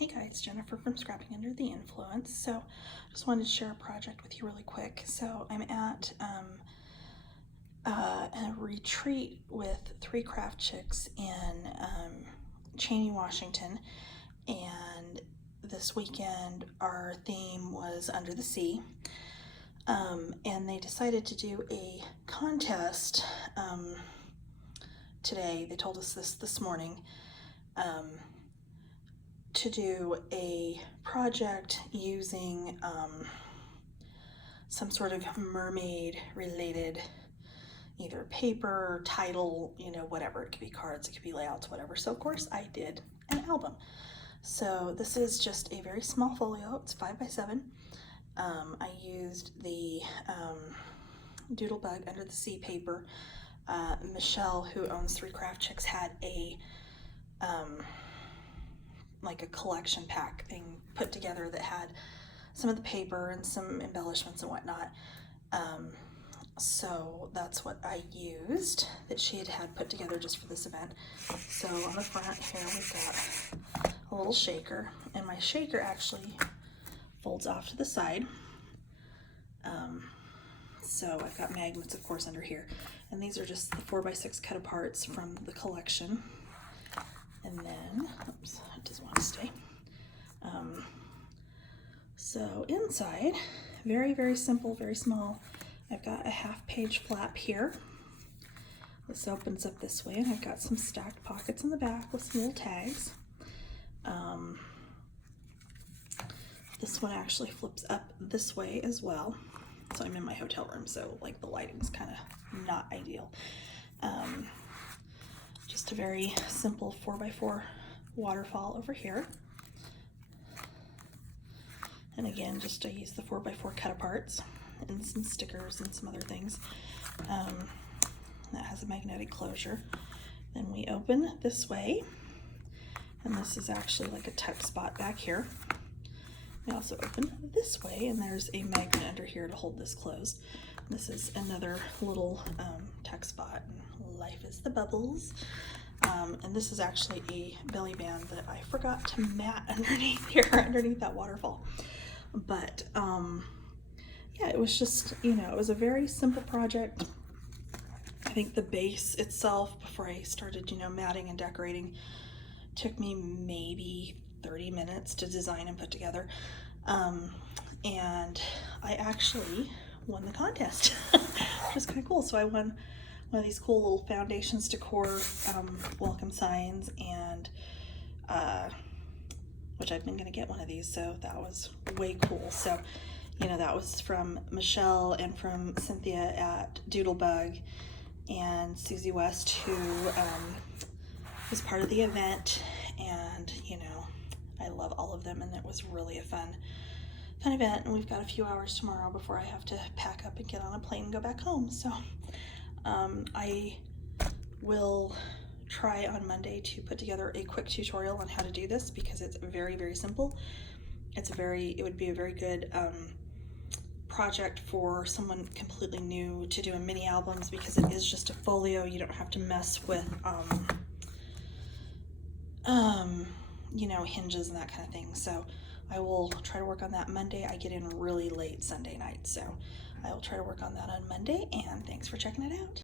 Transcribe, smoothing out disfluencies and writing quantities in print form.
Hey guys, Jennifer from Scrapping Under the Influence. So just wanted to share a project with you really quick. So I'm at a retreat with 3 craft chicks in Cheney, Washington, and this weekend our theme was Under the Sea, and they decided to do a contest today. They told us this morning, to do a project using some sort of mermaid related either paper, title, whatever. It could be cards, it could be layouts, whatever. So of course I did an album. So this is just a very small folio. It's 5x7. I used the Doodlebug Under the Sea paper. Michelle, who owns 3 Craft Chicks, had a like a collection pack thing put together that had some of the paper and some embellishments and whatnot. So that's what I used, that she had put together just for this event. So on the front here we've got a little shaker, and my shaker actually folds off to the side. So I've got magnets, of course, under here, and these are just the 4x6 cut aparts from the collection. And then, oops, it doesn't want to stay. So inside, very, very simple, very small. I've got a 1/2 page flap here. This opens up this way, and I've got some stacked pockets in the back with some little tags. This one actually flips up this way as well. So I'm in my hotel room, so like the lighting's kind of not ideal. Just a very simple 4x4 waterfall over here. And again, just I use the 4x4 cut aparts and some stickers and some other things. That has a magnetic closure. Then we open this way, and this is actually like a tuck spot back here. We also open this way, and there's a magnet under here to hold this closed. This is another little tuck spot. Life is the bubbles. And this is actually a belly band that I forgot to mat underneath here, underneath that waterfall. But yeah, it was just, it was a very simple project. I think the base itself, before I started, matting and decorating, took me maybe 30 minutes to design and put together. And I actually won the contest, which is kind of cool. So I won one of these cool little foundations decor welcome signs, and which I've been gonna get one of these, so that was way cool. So that was from Michelle and from Cynthia at Doodlebug, and Susie West, who was part of the event. And I love all of them, and it was really a fun event. And we've got a few hours tomorrow before I have to pack up and get on a plane and go back home. So I will try on Monday to put together a quick tutorial on how to do this, because it's very, very simple. It would be a very good project for someone completely new to doing mini albums, because it is just a folio. You don't have to mess with hinges and that kind of thing. So I will try to work on that Monday. I get in really late Sunday night, so I will try to work on that on Monday, and thanks for checking it out.